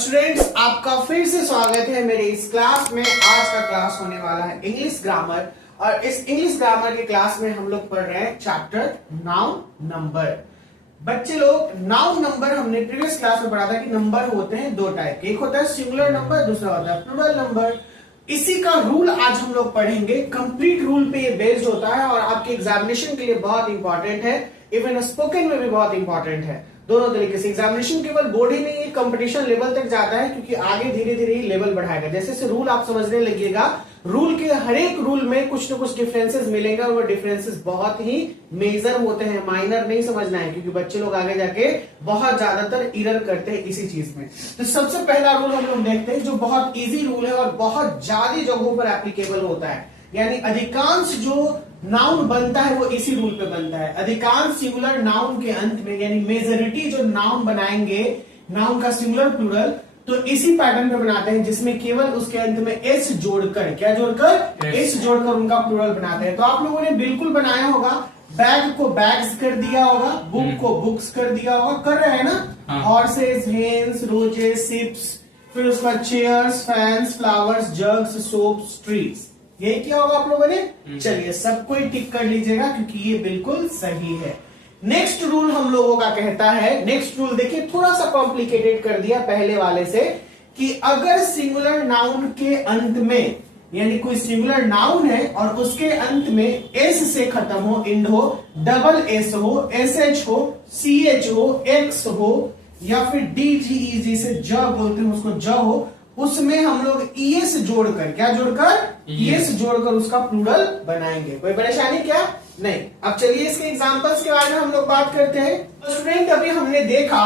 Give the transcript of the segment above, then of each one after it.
Students, आपका फिर से स्वागत है मेरे इस क्लास में। आज का क्लास होने वाला है इंग्लिश ग्रामर और इस इंग्लिश ग्रामर के क्लास में हम लोग पढ़ रहे हैं चैप्टर नाउन नंबर। बच्चे लोग, नाउन नंबर हमने प्रीवियस क्लास में पढ़ा था कि नंबर होते हैं दो टाइप के, एक होता है सिंगुलर नंबर, दूसरा होता है प्लूरल नंबर। इसी का रूल आज हम लोग पढ़ेंगे। कंप्लीट रूल पे ये बेस्ड होता है और आपके एग्जामिनेशन के लिए बहुत इंपॉर्टेंट है, इवन स्पोकन में भी बहुत इंपॉर्टेंट है। दोनों तरीके से एग्जामिनेशन केवल बोर्ड ही नहीं, कंपटीशन लेवल तक जाता है, क्योंकि आगे धीरे धीरे ही लेवल बढ़ाएगा। जैसे जैसे रूल आप समझने लगिएगा, रूल के हर एक रूल में कुछ न कुछ डिफरेंसेस मिलेंगे और वो डिफरेंसेस बहुत ही मेजर होते हैं, माइनर नहीं समझना है, क्योंकि बच्चे लोग आगे जाके बहुत ज्यादातर एरर करते हैं इसी चीज में। तो सबसे पहला रूल हम लोग देखते हैं जो बहुत इजी रूल है और बहुत ज्यादा जगहों पर एप्लीकेबल होता है। यानी अधिकांश जो नाउन बनता है वो इसी रूल पे बनता है। अधिकांश सिंगुलर नाउन के अंत में, यानी मेजॉरिटी जो नाउन बनाएंगे, नाउन का सिंगुलर प्लूरल, तो इसी पैटर्न पे बनाते हैं, जिसमें केवल उसके अंत में एस जोड़कर, क्या जोड़कर, एस जोड़कर उनका प्लूरल बनाते हैं। तो आप लोगों ने बिल्कुल बनाया होगा, बैग को बैग्स कर दिया होगा, बुक को बुक्स कर दिया होगा, कर रहे हैं ना। हॉर्सेस, हेन्स, रोजेस, शिप्स, फिर उसका chairs, fans, flowers, jugs, soaps, trees, ये क्या होगा आप लोगों ने। चलिए सबको ही टिक कर लीजिएगा क्योंकि ये बिल्कुल सही है। नेक्स्ट रूल हम लोगों का कहता है, नेक्स्ट रूल देखिए थोड़ा सा कॉम्प्लिकेटेड कर दिया पहले वाले से, कि अगर सिंगुलर नाउन के अंत में, यानी कोई सिंगुलर नाउन है और उसके अंत में एस से खत्म हो, इंड हो, डबल एस हो, एस एच हो, सी एच हो, एक्स हो, या फिर डी जी ई जी से ज बोलते हैं उसको, ज हो, उसमें हम लोग ईएस जोड़कर, क्या जोड़कर, ईएस जोड़कर उसका प्लूरल बनाएंगे। कोई परेशानी क्या नहीं। अब चलिए इसके एग्जांपल्स के बारे में हम लोग बात करते हैं। तो स्टूडेंट, अभी हमने देखा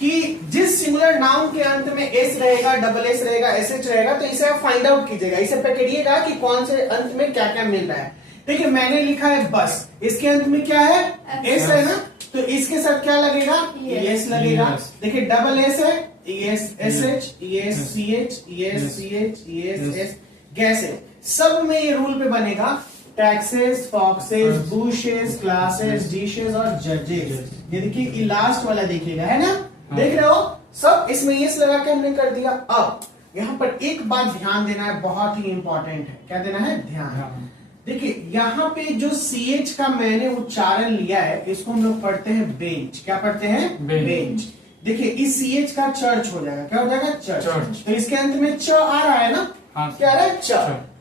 कि जिस सिंगुलर नाउन के अंत में एस रहेगा, डबल एस रहेगा, एस एच रहेगा, तो इसे आप फाइंड आउट कीजिएगा, इसे पकड़िएगा कि कौन से अंत में क्या क्या मिल रहा है। देखिए मैंने लिखा है बस, इसके अंत में क्या है, एस है ना, तो इसके साथ क्या लगेगा, एस लगेगा। देखिए डबल एस है, ES, SH, ES, CH, ES, CH, ES, S, gas है। सब में ये रूल पे बनेगा, taxes, foxes, bushes, classes, dishes और जजेस। ये देखिए ये लास्ट वाला देखिएगा, है ना, देख रहे हो, सब इसमें यस लगा के हमने कर दिया। अब यहाँ पर एक बात ध्यान देना है, बहुत ही इंपॉर्टेंट है। क्या देना है, ध्यान। देखिए यहाँ पे जो CH का मैंने उच्चारण लिया है, इसको हम लोग पढ़ते हैं बेंच। क्या पढ़ते हैं, बेंच। देखिए इस CH का चर्च हो जाएगा, क्या हो जाएगा, चर्च। तो इसके अंत में च आ रहा है ना, क्या आ रहा है, च।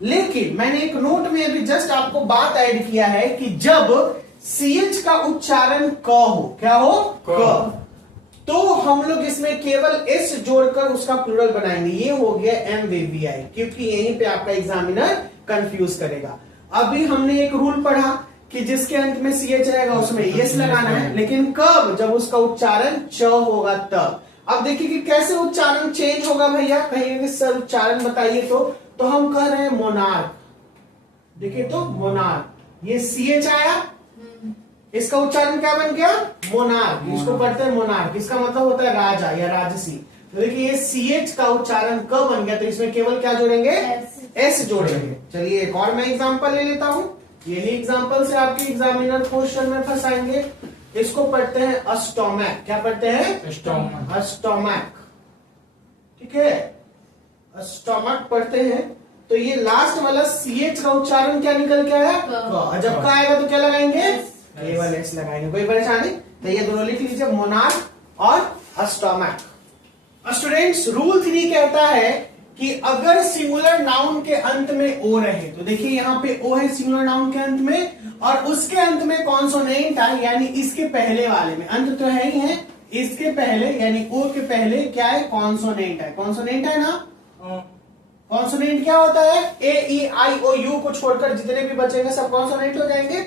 लेकिन मैंने एक नोट में अभी जस्ट आपको बात ऐड किया है कि जब CH का उच्चारण क हो, क्या हो, क, तो हम लोग इसमें केवल S जोड़कर उसका प्लूरल बनाएंगे। ये हो गया MVVI, क्योंकि यहीं पे आपका एग्जामिनर कंफ्यूज करेगा। अभी हमने एक रूल पढ़ा कि जिसके अंत में CH रहेगा उसमें यस लगाना है, लेकिन कब, जब उसका उच्चारण च होगा तब। अब देखिए कि कैसे उच्चारण चेंज होगा भैया, कहीं सर उच्चारण बताइए। तो हम कह रहे हैं मोनार्क। देखिए तो मोनार्क, ये CH आया, इसका उच्चारण क्या बन गया, मोनार्क। इसको पढ़ते हैं मोनार्क, इसका मतलब होता है राजा या राजसी। तो देखिए ये CH का उच्चारण क बन गया, तो इसमें केवल क्या जोड़ेंगे, S जोड़ेंगे। चलिए एक और मैं एग्जाम्पल ले लेता हूं। यही एग्जाम्पल से आपके एग्जामिनर क्वेश्चन में फंसाएंगे। इसको पढ़ते हैं अस्टोमैक। क्या पढ़ते हैं, अस्टोमैक, ठीक है, अस्टोमैक पढ़ते हैं। तो ये लास्ट वाला CH का उच्चारण क्या निकल के आया, क। जब का आएगा तो क्या लगाएंगे, केवल एस लगाएंगे। कोई परेशानी। तो ये दोनों लिख लीजिए, मोनार्क और अस्टोमैक। स्टूडेंट्स, रूल 3 कहता है कि अगर सिंगुलर नाउन के अंत में ओ रहे, तो देखिए यहाँ पे ओ है सिंगुलर नाउन के अंत में, और उसके अंत में कॉन्सोनेंट है, यानी इसके पहले वाले में, अंत तो है ही है, इसके पहले यानी ओ के पहले क्या है, कॉन्सोनेंट है। कॉन्सोनेंट है ना, कॉन्सोनेंट क्या होता है, A-E-I-O-U को छोड़कर जितने भी बचेंगे सब कॉन्सोनेंट हो जाएंगे।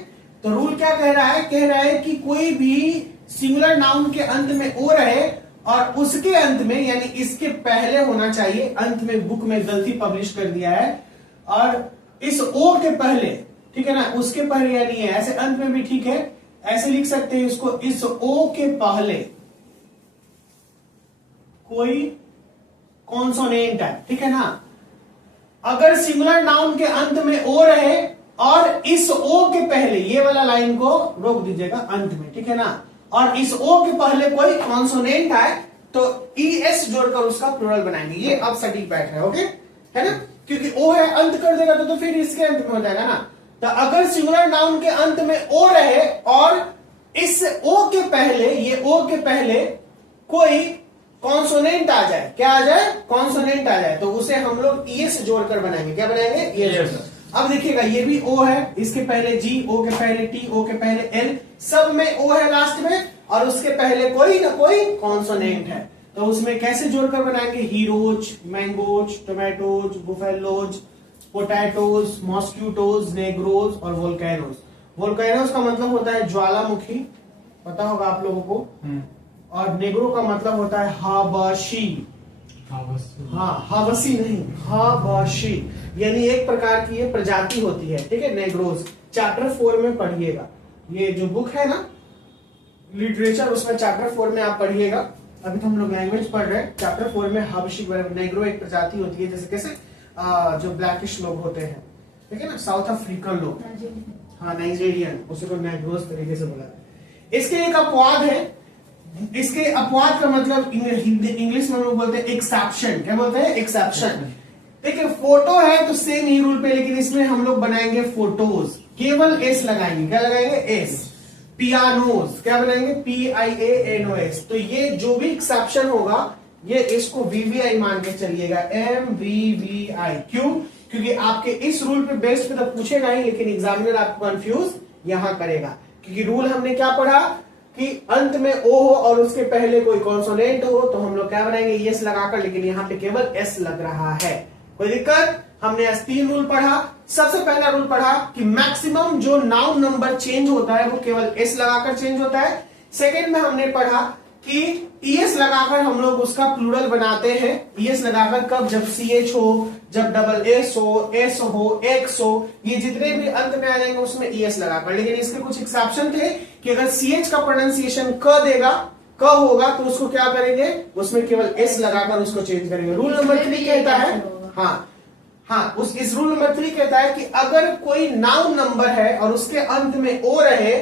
तो रूल क्या कह रहा है, कह रहा है कि कोई भी सिंगुलर नाउन के अंत में ओ रहे और उसके अंत में, यानी इसके पहले होना चाहिए, अंत में बुक में गलती पब्लिश कर दिया है, और इस ओ के पहले, ठीक है ना, उसके पहले यानी है, ऐसे अंत में भी ठीक है, ऐसे लिख सकते हैं इसको, इस ओ के पहले कोई कॉन्सोनेंट है, ठीक है ना। अगर सिंगुलर नाउन के अंत में ओ रहे और इस ओ के पहले, ये वाला लाइन को रोक दीजिएगा अंत में, ठीक है ना, और इस ओ के पहले कोई कॉन्सोनेंट आए, तो ES जोड़कर उसका प्लूरल बनाएंगे। ये अब सटीक बैठ रहा है, ओके, है ना, क्योंकि ओ है, अंत कर देगा तो फिर इसके अंत में हो जाएगा ना। तो अगर सिंगुलर नाउन के अंत में ओ रहे और इस ओ के पहले, ये ओ के पहले कोई कॉन्सोनेंट आ जाए, क्या आ जाए, कॉन्सोनेंट आ जाए, तो उसे हम लोग ES जोड़कर बनाएंगे। क्या बनाएंगे, ES। अब देखिएगा ये भी ओ है, इसके पहले जी, ओ के पहले टी, ओ के पहले एल, सब में ओ है लास्ट में, और उसके पहले कोई ना कोई कॉन्सोनेंट है, तो उसमें कैसे जोड़कर बनाएंगे, heroes, mangoes, tomatoes, buffaloes, potatoes, mosquitoes, नेग्रोज और वोल्केनोज। वोल्केनोज का मतलब होता है ज्वालामुखी, पता होगा आप लोगों को, और नेग्रो का मतलब होता है हाबशी। हाँ, हाबसी नहीं, हाबशी, यानी एक प्रकार की ये प्रजाति होती है, ठीक है, नेग्रोज। चैप्टर 4 में पढ़िएगा, ये जो बुक है ना लिटरेचर, उसमें चैप्टर 4 में आप पढ़िएगा। अभी तो हम लोग लैंग्वेज पढ़ रहे हैं, चैप्टर 4 में हाबशी नेग्रो एक प्रजाति होती है, जैसे कैसे जो ब्लैकिश लोग होते हैं, ठीक है ना, साउथ अफ्रीकन लोग, हाँ नाइजीरियन, उसी को नेग्रोज तरीके से बोला है। इसके एक अपवाद है, इसके अपवाद का मतलब इंग्लिश में हम लोग बोलते हैं एक्सेप्शन। क्या बोलते हैं, एक्सेप्शन। देखिए फोटो है तो सेम ही रूल पे, लेकिन इसमें हम लोग बनाएंगे फोटोज, केवल एस लगाएंगे। क्या लगाएंगे, एस। पियानोज क्या बनाएंगे, PIANOS। तो ये जो भी एक्सेप्शन होगा ये इसको VVI मान के चलिएगा, MVVI। क्यों, क्योंकि आपके इस रूल पे बेस्ड पे तो पूछेगा ही, लेकिन एग्जामिनर आपको कंफ्यूज यहां करेगा, क्योंकि रूल हमने क्या पढ़ा कि अंत में ओ हो और उसके पहले कोई कॉन्सोनेंट हो, तो हम लोग क्या बनाएंगे, ES लगाकर, लेकिन यहाँ पे केवल S लग रहा है। कोई दिक्कत, हमने आज 3 रूल पढ़ा। सबसे पहला रूल पढ़ा कि मैक्सिमम जो नाउन नंबर चेंज होता है वो केवल S लगाकर चेंज होता है। सेकेंड में हमने पढ़ा कि ES लगाकर हम लोग उसका प्लूरल बनाते हैं। ES लगाकर कब, जब CH हो, जब डबल S हो, S हो, X हो, ये जितने भी अंत में आ जाएंगे उसमें ES लगाकर। लेकिन इसके कुछ एक्सेप्शन थे कि अगर CH का प्रोनाउंसिएशन क देगा, क होगा, तो उसको क्या करेंगे, उसमें केवल S लगाकर उसको चेंज करेंगे। रूल नंबर 3 कहता है, हाँ, इस रूल नंबर 3 कहता है कि अगर कोई नाउन नंबर है और उसके अंत में ओ रहे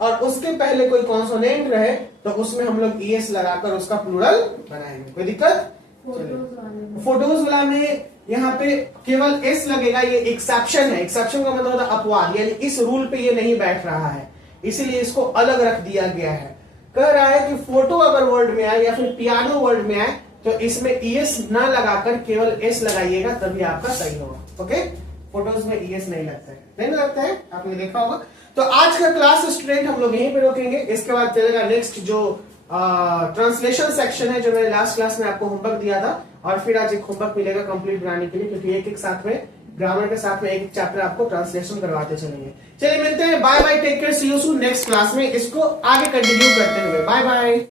और उसके पहले कोई कॉन्सोनेंट रहे, तो उसमें हम लोग ES लगाकर उसका प्लूरल बनाएंगे। कोई दिक्कत, फोटोज वाला में यहाँ पे केवल S लगेगा, ये एक्सेप्शन है। एक्सेप्शन का मतलब होता है अपवाद, यानी इस रूल पे ये नहीं बैठ रहा है, इसीलिए इसको अलग रख दिया गया है। कह रहा है कि फोटो अगर वर्ड में आए या फिर पियानो वर्ड में आए तो इसमें ES ना लगाकर केवल S लगाइएगा, तभी आपका सही होगा। ओके, फोटोज में ES नहीं लगता है, नहीं लगता है, आपने देखा होगा। तो आज का क्लास स्टूडेंट हम लोग यहीं पे रोकेंगे, इसके बाद चलेगा नेक्स्ट जो ट्रांसलेशन सेक्शन है, जो मैंने लास्ट क्लास में आपको होमवर्क दिया था, और फिर आज एक होमवर्क मिलेगा कंप्लीट बनाने के लिए, क्योंकि एक साथ में ग्रामर के साथ में एक चैप्टर आपको ट्रांसलेशन करवाते चलेंगे। चलिए मिलते हैं, bye bye, take care, see you soon next class में। इसको आगे कंटिन्यू करते हुए, बाय बाय।